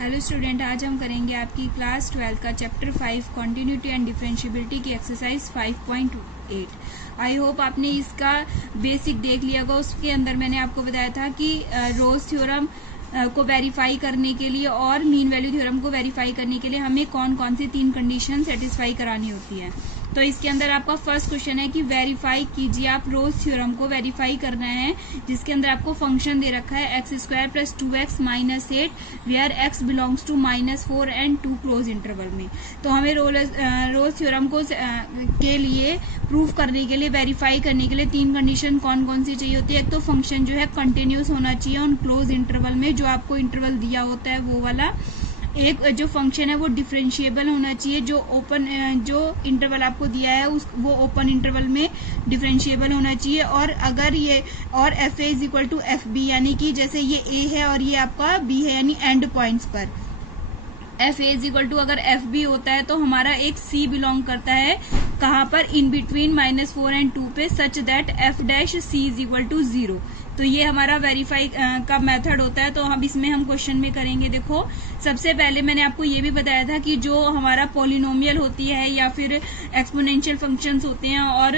Hello student, आज हम करेंगे आपकी क्लास 12 का चैप्टर 5 कॉन्टिन्यूटी एंड डिफरेंशिएबिलिटी की एक्सरसाइज 5.8। आई होप आपने इसका बेसिक देख लिया होगा। उसके अंदर मैंने आपको बताया था कि रोज थ्योरम को वेरीफाई करने के लिए और मीन वैल्यू थ्योरम को वेरीफाई करने के लिए हमें कौन कौन सी 3 कंडीशन सेटिस्फाई करानी होती है। तो इसके अंदर आपका फर्स्ट क्वेश्चन है कि वेरीफाई कीजिए। आप रोज थ्योरम को वेरीफाई करना है जिसके अंदर आपको फंक्शन दे रखा है x² + 2x - 8 where x belongs to -4 and 2 close interval में। तो हमें रोज थ्योरम को के लिए प्रूफ करने के लिए, वेरीफाई करने के लिए 3 कंडीशन कौन कौन सी चाहिए होती है। एक तो फंक्शन जो है कंटिन्यूस होना चाहिए ऑन क्लोज इंटरवल में, जो आपको इंटरवल दिया होता है वो वाला। एक जो फंक्शन है वो डिफरेंशिएबल होना चाहिए, जो इंटरवल आपको दिया है वो ओपन इंटरवल में डिफरेंशिएबल होना चाहिए। और अगर ये और F A is equal to F B, यानी कि जैसे ये ए है और ये आपका बी है, यानी एंड पॉइंट्स पर F A is equal to अगर एफ बी होता है तो हमारा एक सी बिलोंग करता है कहाँ पर, इन बिटवीन -4 एंड 2 पे, such that F dash C is equal to 0। तो ये हमारा वेरीफाई का मेथड होता है। तो हम इसमें हम क्वेश्चन में करेंगे। देखो, सबसे पहले मैंने आपको ये भी बताया था कि जो हमारा पॉलिनोमियल होती है या फिर एक्सपोनेंशियल फंक्शंस होते हैं और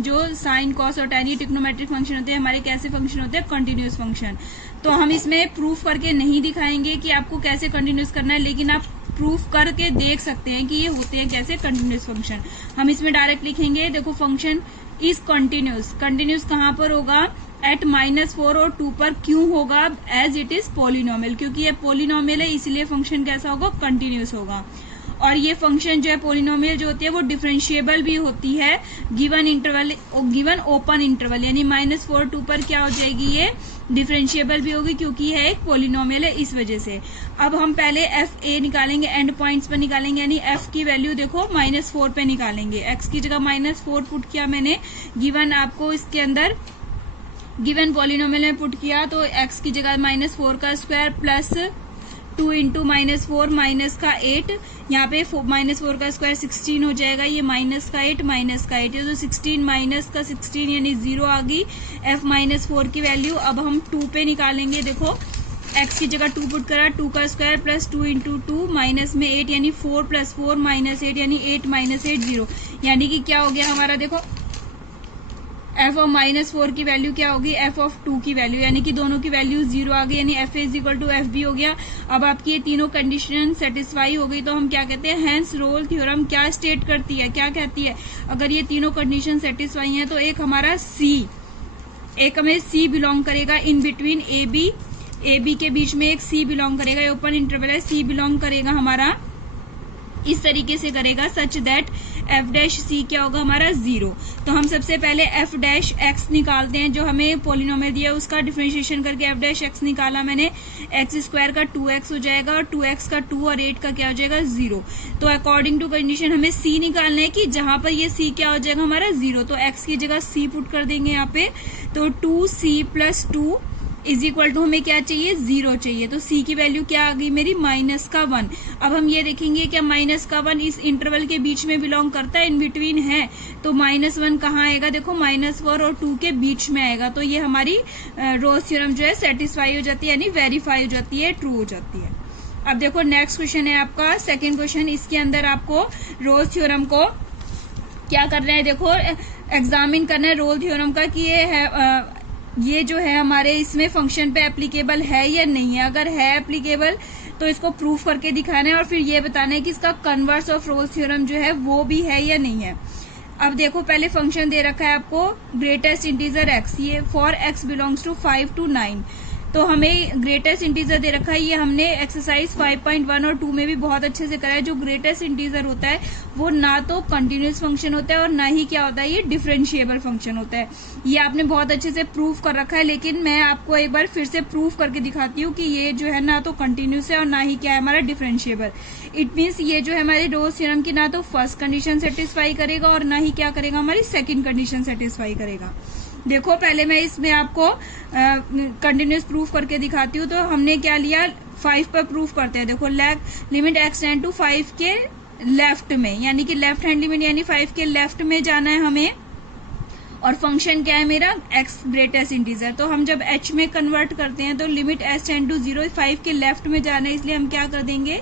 जो साइन, कॉस और टैन ट्रिग्नोमेट्रिक फंक्शन होते हैं, हमारे कैसे फंक्शन होते हैं, कंटिन्यूस फंक्शन। तो हम इसमें प्रूफ करके नहीं दिखाएंगे कि आपको कैसे कंटिन्यूस करना है, लेकिन आप प्रूफ करके देख सकते हैं कि ये होते हैं कैसे कंटिन्यूस फंक्शन। हम इसमें डायरेक्ट लिखेंगे, देखो फंक्शन इज कंटिन्यूस। कंटिन्यूस कहाँ पर होगा, एट -4 और 2 पर। क्यों होगा, एज इट इज पोलिनोमियल, क्योंकि ये पोलिनोमियल है इसलिए फंक्शन कैसा होगा, कंटिन्यूस होगा। और ये फंक्शन जो है पोलिनोमियल जो होती है वो डिफरेंशिएबल भी होती है given interval, given open interval, यानी -4 2 पर क्या हो जाएगी, ये डिफरेंशिएबल भी होगी क्योंकि है एक पोलिनोमियल है, इस वजह से। अब हम पहले एफ ए निकालेंगे, एंड पॉइंट्स पर निकालेंगे, यानी एफ की वैल्यू देखो -4 पे निकालेंगे। एक्स की जगह -4 पुट किया मैंने, गिवन आपको इसके अंदर गिवन पॉलिनोमियल में पुट किया, तो x की जगह -4 का स्क्वायर प्लस 2 इंटू -4 माइनस का 8, यहाँ पे -4 का स्क्वायर 16 हो जाएगा, ये माइनस का 8 ये तो 16 माइनस का 16 यानी 0 आ गई f -4 की वैल्यू। अब हम 2 पे निकालेंगे। देखो, x की जगह 2 पुट करा, 2 का स्क्वायर प्लस 2 इंटू 2 माइनस में 8 यानी 4 + 4 -8 यानी 8 - 8 0, यानी कि क्या हो गया हमारा, देखो f ऑफ -4 की वैल्यू क्या होगी, f ऑफ 2 की वैल्यू, यानी कि दोनों की वैल्यू 0 आ गई, यानी f is equal to F B हो गया। अब आपकी ये तीनों कंडीशन सेटिस्फाई हो गई तो हम क्या कहते हैं, हेंस रोल थ्योरम क्या स्टेट करती है, क्या कहती है, अगर ये तीनों कंडीशन सेटिस्फाई हैं तो एक हमारा एक हमें C बिलोंग करेगा इन बिटवीन ए बी के बीच में एक C बिलोंग करेगा, ये ओपन इंटरवल है, C बिलोंग करेगा हमारा, इस तरीके से करेगा, सच दैट एफ डैश सी क्या होगा हमारा 0। तो हम सबसे पहले एफ डैश एक्स निकालते हैं, जो हमें पोलिनोमियल दिया है उसका डिफरेंशिएशन करके एफ डैश एक्स निकाला मैंने। x² का 2x हो जाएगा और 2x का 2 और 8 का क्या हो जाएगा 0। तो अकॉर्डिंग टू कंडीशन हमें c निकालना है कि जहां पर ये c क्या हो जाएगा हमारा 0। तो x की जगह c पुट कर देंगे यहाँ पे, तो 2c + 2 इज इक्वल टू हमें क्या चाहिए, 0 चाहिए। तो c की वैल्यू क्या आ गई मेरी, -1। अब हम ये देखेंगे क्या -1 इस इंटरवल के बीच में बिलोंग करता है, इन बिटवीन है, तो -1 कहाँ आएगा, देखो -4 और 2 के बीच में आएगा। तो ये हमारी रोज थ्योरम जो है सेटिस्फाई हो जाती है, यानी वेरीफाई हो जाती है, ट्रू हो जाती है। अब देखो नेक्स्ट क्वेश्चन है आपका सेकेंड क्वेश्चन। इसके अंदर आपको रोज थ्योरम को क्या करना है, देखो एग्जामिन करना है रोल थ्योरम का कि ये जो है हमारे इसमें फंक्शन पे एप्लीकेबल है या नहीं है। अगर है एप्लीकेबल तो इसको प्रूफ करके दिखाना है और फिर ये बताना है कि इसका कन्वर्स ऑफ रोल थ्योरम जो है वो भी है या नहीं है। अब देखो, पहले फंक्शन दे रखा है आपको ग्रेटेस्ट इंटीजर x, ये for x belongs to 5 to 9। तो हमें ग्रेटेस्ट इंटीजर दे रखा है, ये हमने एक्सरसाइज 5.1 और 2 में भी बहुत अच्छे से करा है। जो ग्रेटेस्ट इंटीजर होता है वो ना तो कंटिन्यूस फंक्शन होता है और ना ही क्या होता है, ये डिफरेंशिएबल फंक्शन होता है। ये आपने बहुत अच्छे से प्रूफ कर रखा है, लेकिन मैं आपको एक बार फिर से प्रूफ करके दिखाती हूँ कि ये जो है ना तो कंटिन्यूस है और ना ही क्या है हमारा डिफरेंशिएबल। इट मीन्स ये जो है हमारे रोज थ्योरम की ना तो फर्स्ट कंडीशन सेटिस्फाई करेगा और ना ही क्या करेगा, हमारी सेकेंड कंडीशन सेटिस्फाई करेगा। देखो, पहले मैं इसमें आपको कंटिन्यूस प्रूफ करके दिखाती हूँ। तो हमने क्या लिया, 5 पर प्रूफ करते हैं। देखो, लिमिट x टेंड टू 5 के लेफ्ट में, यानी कि लेफ्ट हैंड लिमिट, यानी 5 के लेफ्ट में जाना है हमें, और फंक्शन क्या है मेरा, x ग्रेटेस्ट इंटीजर। तो हम जब h में कन्वर्ट करते हैं तो लिमिट s टेंड टू 0, 5 के लेफ्ट में जाना है, इसलिए हम क्या कर देंगे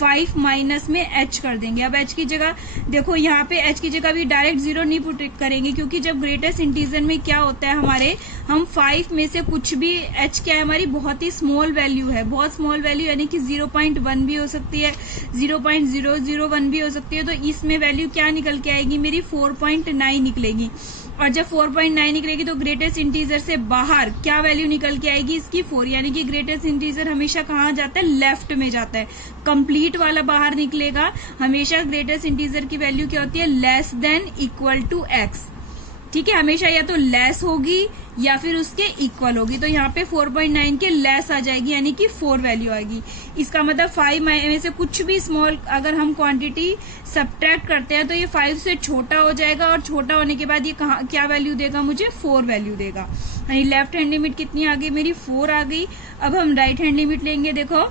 5 माइनस में h कर देंगे। अब h की जगह देखो, यहाँ पे h की जगह भी डायरेक्ट 0 नहीं पुट करेंगे, क्योंकि जब ग्रेटेस्ट इंटीजर में क्या होता है हमारे, हम 5 में से कुछ भी, h क्या है हमारी बहुत ही स्मॉल वैल्यू है, बहुत स्मॉल वैल्यू, यानी कि 0.1 भी हो सकती है, 0.001 भी हो सकती है। तो इसमें वैल्यू क्या निकल के आएगी मेरी 4.9 निकलेगी। और जब 4.9 निकलेगी तो ग्रेटेस्ट इंटीजर से बाहर क्या वैल्यू निकल के आएगी इसकी 4, यानी कि ग्रेटेस्ट इंटीजर हमेशा कहाँ जाता है, लेफ्ट में जाता है। कंप्लीट वाला बाहर निकलेगा। हमेशा ग्रेटेस्ट इंटीजर की वैल्यू क्या होती है, less than equal to x। ठीक है, हमेशा या तो लेस होगी या फिर उसके इक्वल होगी। तो यहाँ पे 4.9 के लेस आ जाएगी, यानी कि 4 वैल्यू आएगी। इसका मतलब 5 में से कुछ भी स्मॉल अगर हम क्वांटिटी सब्ट्रैक्ट करते हैं तो ये 5 से छोटा हो जाएगा, और छोटा होने के बाद ये क्या वैल्यू देगा मुझे, 4 वैल्यू देगा। यानी लेफ्ट हैंड लिमिट कितनी आ गई मेरी, 4 आ गई। अब हम राइट हैंड लिमिट लेंगे। देखो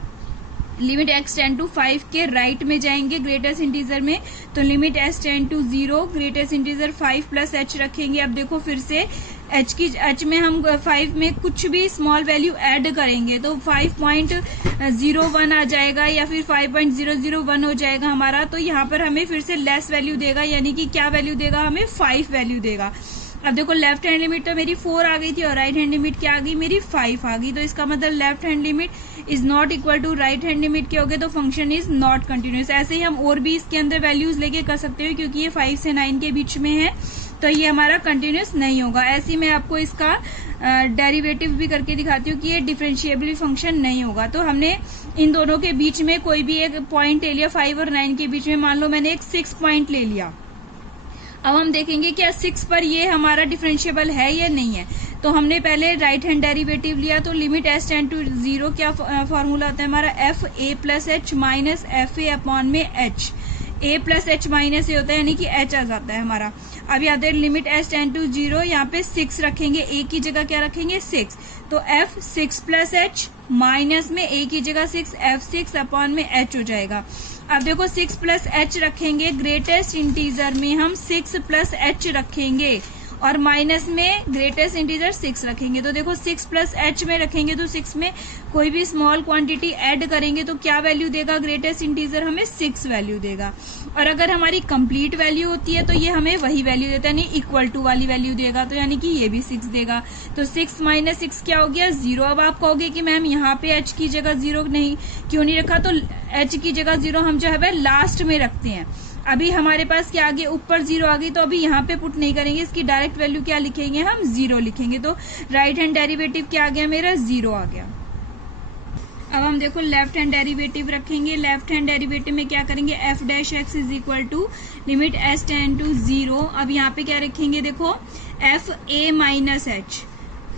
लिमिट x टेंड टू 5 के राइट में जाएंगे ग्रेटेस्ट इंटीजर में, तो limit s tend to 0, greatest integer 5 plus h रखेंगे। अब देखो फिर से h में हम 5 में कुछ भी स्मॉल वैल्यू ऐड करेंगे तो 5.01 आ जाएगा या फिर 5.001 हो जाएगा हमारा। तो यहाँ पर हमें फिर से लेस वैल्यू देगा, यानी कि क्या वैल्यू देगा हमें, 5 वैल्यू देगा। अब देखो लेफ्ट हैंड लिमिट तो मेरी 4 आ गई थी और राइट हैंड लिमिट क्या आ गई मेरी 5 आ गई। तो इसका मतलब left hand limit is not equal to right hand limit के हो गए, तो फंक्शन इज नॉट कंटिन्यूस। ऐसे ही हम और भी इसके अंदर वैल्यूज लेके कर सकते हो, क्योंकि ये 5 से 9 के बीच में है तो ये हमारा कंटिन्यूस नहीं होगा। ऐसे ही मैं आपको इसका डेरिवेटिव भी करके दिखाती हूँ कि ये डिफरेंशिएबल फंक्शन नहीं होगा। तो हमने इन दोनों के बीच में कोई भी एक पॉइंट ले लिया, 5 और 9 के बीच में मान लो मैंने एक 6 पॉइंट ले लिया। अब हम देखेंगे क्या 6 पर ये हमारा डिफरेंशिएबल है या नहीं है। तो हमने पहले राइट हैंड डेरिवेटिव लिया, तो लिमिट s टेंड टू 0 क्या फॉर्मूला होता है हमारा, f a plus H minus F A upon में h। a plus H minus A होता है, यानी कि h आ जाता है हमारा। अब याद है लिमिट s टेंड टू 0, यहाँ पे 6 रखेंगे, a की जगह क्या रखेंगे 6, तो f 6 प्लस एच माइनस में a की जगह 6, f 6 अपॉन में h हो जाएगा। अब देखो 6 प्लस एच रखेंगे, ग्रेटेस्ट इंटीजर में हम 6 प्लस एच रखेंगे और माइनस में ग्रेटेस्ट इंटीजर 6 रखेंगे। तो देखो 6 प्लस एच में रखेंगे तो 6 में कोई भी स्मॉल क्वांटिटी ऐड करेंगे तो क्या वैल्यू देगा ग्रेटेस्ट इंटीजर, हमें 6 वैल्यू देगा। और अगर हमारी कंप्लीट वैल्यू होती है तो ये हमें वही वैल्यू देता है, यानी इक्वल टू वाली वैल्यू देगा, तो यानी कि ये भी 6 देगा। तो 6 माइनस 6 क्या हो गया 0। अब आप कहोगे कि मैम यहाँ पे h की जगह 0 नहीं क्यों नहीं रखा, तो h की जगह 0 हम जो है लास्ट में रखते हैं। अभी हमारे पास क्या आ गया, ऊपर 0 आ गई, तो अभी यहाँ पे पुट नहीं करेंगे, इसकी डायरेक्ट वैल्यू क्या लिखेंगे हम 0 लिखेंगे। तो राइट हैंड डेरिवेटिव क्या आ गया मेरा 0 आ गया। अब हम देखो लेफ्ट हैंड डेरिवेटिव रखेंगे। लेफ्ट हैंड डेरिवेटिव में क्या करेंगे, f dash x is equal to limit s tend to 0। अब यहाँ पे क्या रखेंगे, देखो f a minus h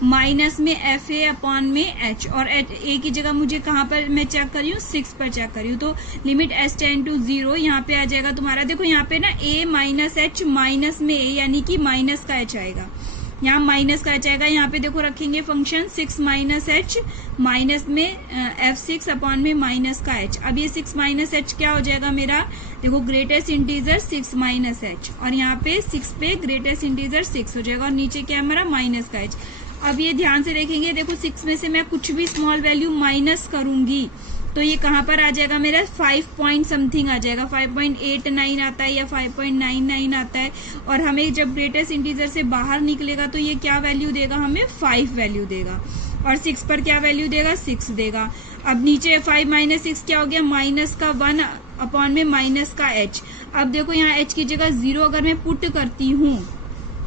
minus में एफ ए अपॉन में h, और a की जगह मुझे कहाँ पर मैं चेक कर रही हूँ 6 पर चेक कर रही हूँ। तो लिमिट s टेंड टू 0 यहाँ पे आ जाएगा तुम्हारा, देखो यहाँ पे ना a माइनस h माइनस में a, यानी कि माइनस का h आएगा, यहाँ माइनस का h आएगा। यहाँ पे देखो रखेंगे फंक्शन 6 माइनस h माइनस में f6 अपॉन में माइनस का h। अब ये 6 माइनस h क्या हो जाएगा मेरा, देखो ग्रेटेस्ट इंटीजर 6 माइनस h, और यहाँ पे 6 पे ग्रेटेस्ट इंटीजर 6 हो जाएगा, और नीचे क्या है हमारा माइनस का h। अब ये ध्यान से देखेंगे, देखो 6 में से मैं कुछ भी स्मॉल वैल्यू माइनस करूंगी तो ये कहाँ पर आ जाएगा मेरा 5 पॉइंट समथिंग आ जाएगा, 5.89 आता है या 5.99 आता है। और हमें जब ग्रेटेस्ट इंटीजर से बाहर निकलेगा तो ये क्या वैल्यू देगा, हमें 5 वैल्यू देगा, और 6 पर क्या वैल्यू देगा 6 देगा। अब नीचे 5 माइनस 6 क्या हो गया, माइनस का 1 अपॉन में माइनस का h। अब देखो यहाँ h की जगह 0 अगर मैं पुट करती हूँ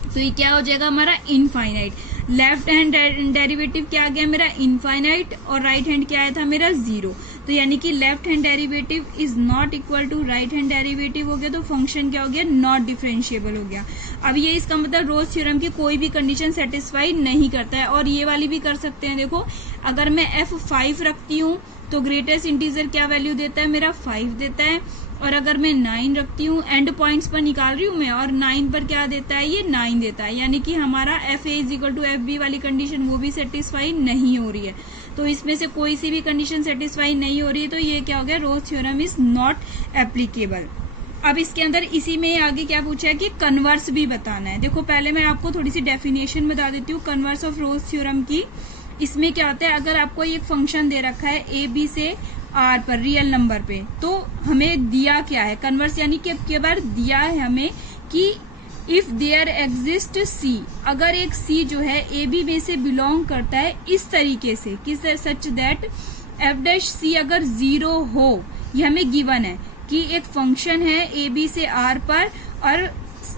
तो ये क्या हो जाएगा हमारा इनफाइनाइट। लेफ्ट हैंड डेरिवेटिव क्या आ गया मेरा इनफाइनाइट, और राइट हैंड क्या आया था मेरा 0। तो यानी कि left hand derivative is not equal to right hand derivative हो गया, तो फंक्शन क्या हो गया नॉट डिफरेंशिएबल हो गया। अब ये इसका मतलब रोज थ्योरम की कोई भी कंडीशन सेटिस्फाई नहीं करता है। और ये वाली भी कर सकते हैं, देखो अगर मैं f5 रखती हूँ तो ग्रेटेस्ट इंटीजर क्या वैल्यू देता है मेरा 5 देता है, और अगर मैं 9 रखती हूँ, एंड पॉइंट्स पर निकाल रही हूँ मैं, और 9 पर क्या देता है ये 9 देता है, यानी कि हमारा F A is equal to F B वाली कंडीशन वो भी सेटिस्फाई नहीं हो रही है। तो इसमें से कोई सी भी कंडीशन सेटिस्फाई नहीं हो रही है, तो ये क्या हो गया रोज थ्योरम इज नॉट एप्लीकेबल। अब इसके अंदर इसी में आगे क्या पूछा है कि कन्वर्स भी बताना है। देखो पहले मैं आपको थोड़ी सी डेफिनेशन बता देती हूँ कन्वर्स ऑफ रोल्स थ्योरम की। इसमें क्या होता है, अगर आपको एक फंक्शन दे रखा है ए बी से आर पर रियल नंबर पे, तो हमें दिया क्या है, कन्वर्स यानी कि अब बार दिया है हमें कि इफ देयर एग्जिस्ट सी, अगर एक सी जो है ए बी में से बिलोंग करता है इस तरीके से, किस सच दैट एफ डैश सी अगर 0 हो, ये हमें गिवन है कि एक फंक्शन है ए बी से आर पर और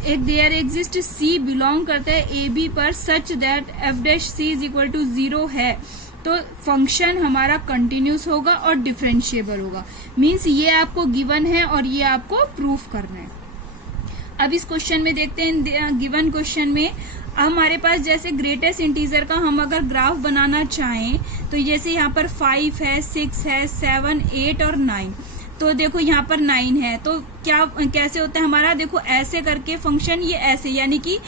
एक देयर एग्जिस्ट सी बिलोंग करता है ए बी पर such that F dash C is equal to 0 है, तो फंक्शन हमारा कंटिन्यूस होगा और डिफरेंशिएबल होगा। मीन्स ये आपको गिवन है और ये आपको प्रूफ करना है। अब इस क्वेश्चन में देखते हैं, गिवन क्वेश्चन में हमारे पास जैसे ग्रेटेस्ट इंटीजर का हम अगर ग्राफ बनाना चाहें, तो जैसे यहाँ पर 5 है, 6 है, 7, 8 और 9, तो देखो यहाँ पर 9 है, तो क्या कैसे होता है हमारा, देखो ऐसे करके फंक्शन ये ऐसे, यानी कि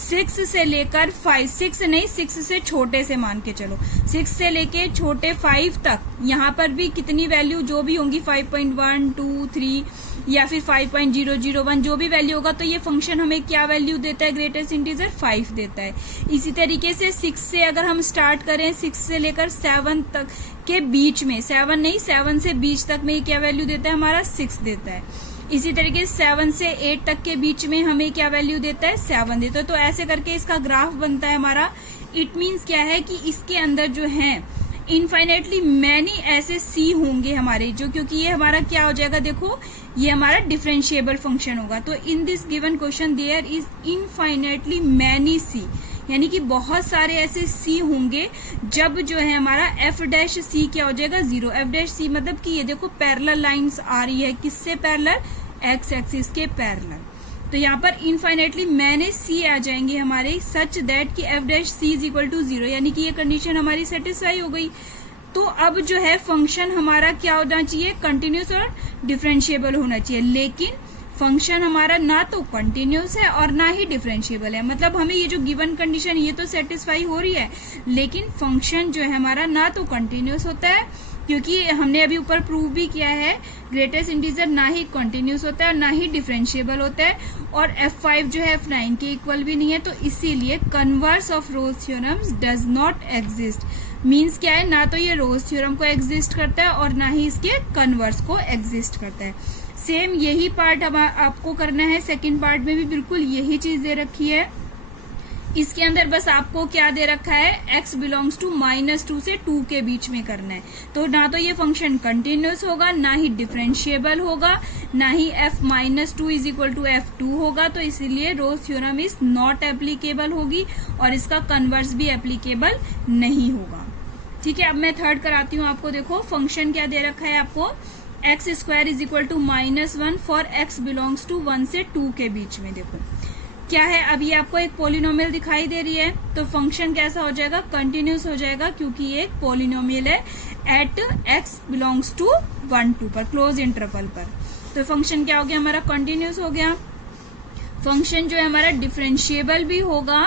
6 से लेकर 5, 6 नहीं 6 से छोटे से मान के चलो, 6 से लेके छोटे 5 तक, यहाँ पर भी कितनी वैल्यू जो भी होंगी 5.1, 2, 3 या फिर 5.001 जो भी वैल्यू होगा, तो ये फंक्शन हमें क्या वैल्यू देता है, ग्रेटेस्ट इंटीजर 5 देता है। इसी तरीके से 6 से अगर हम स्टार्ट करें, 6 से लेकर 7 तक के बीच में, 7 नहीं 7 से बीच तक में क्या वैल्यू देता है हमारा, 6 देता है। इसी तरीके से 7 से 8 तक के बीच में हमें क्या वैल्यू देता है, 7 देता है। तो ऐसे करके इसका ग्राफ बनता है हमारा। इट मीन्स क्या है कि इसके अंदर जो है इनफाइनेटली मैनी ऐसे सी होंगे हमारे, जो क्योंकि ये हमारा क्या हो जाएगा, देखो ये हमारा डिफरेंशिएबल फंक्शन होगा। तो in this given question there is infinitely many C, यानी कि बहुत सारे ऐसे सी होंगे जब जो है हमारा एफ डैश सी क्या हो जाएगा, 0। एफ डैश सी मतलब कि ये देखो पैरेलल लाइंस आ रही है, किससे पैरेलल, एक्स एक्सिस के पैरेलल। तो यहाँ पर इनफाइनेटली मैंने सी आ जाएंगे हमारे सच दैट कि F dash C is equal to 0, यानी कि ये कंडीशन हमारी सेटिस्फाई हो गई। तो अब जो है फंक्शन हमारा क्या होना चाहिए, कंटिन्यूस और डिफरेंशिएबल होना चाहिए। लेकिन फंक्शन हमारा ना तो कंटिन्यूस है और ना ही डिफरेंशिएबल है, मतलब हमें ये जो गिवन कंडीशन ये तो सेटिस्फाई हो रही है, लेकिन फंक्शन जो है हमारा ना तो कंटिन्यूस होता है, क्योंकि हमने अभी ऊपर प्रूव भी किया है ग्रेटेस्ट इंटीजर ना ही कंटिन्यूस होता है और ना ही डिफरेंशिएबल होता है, और F5 जो है F9 के इक्वल भी नहीं है। तो इसीलिए converse of Rolle's theorems does not exist. Means क्या है, ना तो ये रोल्स थ्योरम को एग्जिस्ट करता है और ना ही इसके कन्वर्स को एग्जिस्ट करता है। सेम यही पार्ट अब आपको करना है, सेकेंड पार्ट में भी बिल्कुल यही चीज दे रखी है। इसके अंदर बस आपको क्या दे रखा है, x बिलोंग्स टू -2 से 2 के बीच में करना है। तो ना तो ये फंक्शन कंटिन्यूस होगा, ना ही डिफरेंशिएबल होगा, ना ही f-2 is equal to f2 होगा। तो इसीलिए Rolle's theorem is not applicable होगी और इसका कन्वर्स भी एप्लीकेबल नहीं होगा। ठीक है, अब मैं थर्ड कराती हूँ आपको। देखो फंक्शन क्या दे रखा है आपको, x² is equal to -1 for x belongs to 1 से 2 के बीच में। देखो क्या है, अभी आपको एक पोलिनोमियल दिखाई दे रही है, तो फंक्शन कैसा हो जाएगा, कंटिन्यूस हो जाएगा, क्योंकि ये एक पोलिनोमियल है एट x बिलोंग्स टू 1 2 पर, क्लोज इंटरवल पर। तो फंक्शन क्या हो गया हमारा, कंटिन्यूस हो गया। फंक्शन जो है हमारा डिफरेंशिएबल भी होगा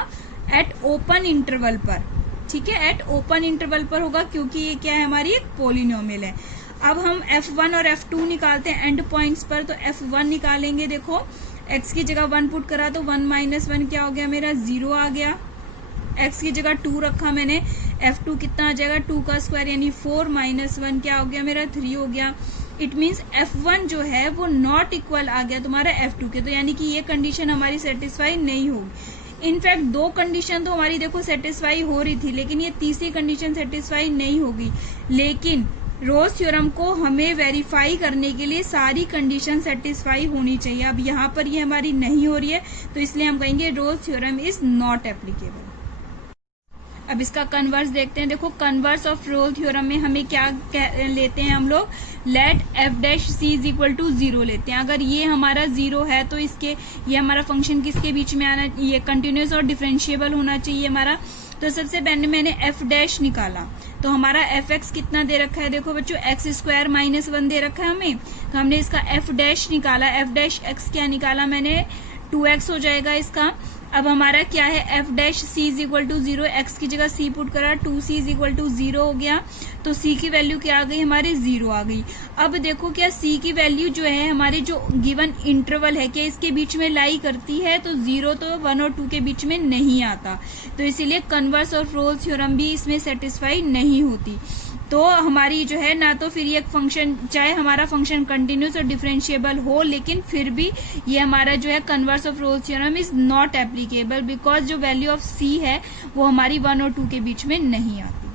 एट ओपन इंटरवल पर। ठीक है, एट ओपन इंटरवल पर होगा, क्योंकि ये क्या है, हमारी एक पोलिनोमियल है। अब हम F1 और F2 निकालते हैं एंड पॉइंट्स पर। तो F1 निकालेंगे, देखो x की जगह 1 पुट करा तो 1 - 1 क्या हो गया मेरा, 0 आ गया। x की जगह 2 रखा मैंने, F2 कितना आ जाएगा, 2 का स्क्वायर यानी 4 - 1 क्या हो गया मेरा, 3 हो गया। इट मीन्स F1 जो है वो नॉट इक्वल आ गया तुम्हारा F2 के, तो यानी कि ये कंडीशन हमारी सेटिस्फाई नहीं होगी। इनफैक्ट 2 कंडीशन तो हमारी देखो सेटिस्फाई हो रही थी, लेकिन ये तीसरी कंडीशन सेटिस्फाई नहीं होगी। लेकिन रोल्स थ्योरम को हमें वेरीफाई करने के लिए सारी कंडीशन सेटिस्फाई होनी चाहिए। अब यहाँ पर ये हमारी नहीं हो रही है, तो इसलिए हम कहेंगे Rolle's theorem is not applicable. अब इसका कन्वर्स देखते हैं। देखो कन्वर्स ऑफ रोल्स थ्योरम में हमें क्या लेते हैं हम लोग, let f dash c is equal to 0 लेते हैं। अगर ये हमारा 0 है तो इसके ये हमारा फंक्शन किसके बीच में आना, ये कंटिन्यूस और डिफरेंशिएबल होना चाहिए हमारा। तो सबसे पहले मैंने f डैश निकाला, तो हमारा fx कितना दे रखा है, देखो बच्चों x² -1 दे रखा है हमें, तो हमने इसका f डैश निकाला। f डैश x क्या निकाला मैंने, 2x हो जाएगा इसका। अब हमारा क्या है, F dash C is equal to 0, X की जगह सी पुट करा, 2c इज इक्वल टू 0 हो गया, तो c की वैल्यू क्या आ गई हमारे 0 आ गई। अब देखो क्या c की वैल्यू जो है हमारे जो गिवन इंटरवल है क्या इसके बीच में लाई करती है, तो 0 तो 1 और 2 के बीच में नहीं आता, तो इसीलिए कन्वर्स और रोल्स थ्योरम भी इसमें सेटिस्फाई नहीं होती। तो हमारी जो है ना, तो फिर ये फंक्शन चाहे हमारा फंक्शन कंटिन्यूस और डिफरेंशिएबल हो, लेकिन फिर भी ये हमारा जो है converse of Rolle's theorem is not applicable, because जो वैल्यू ऑफ c है वो हमारी 1 और 2 के बीच में नहीं आती।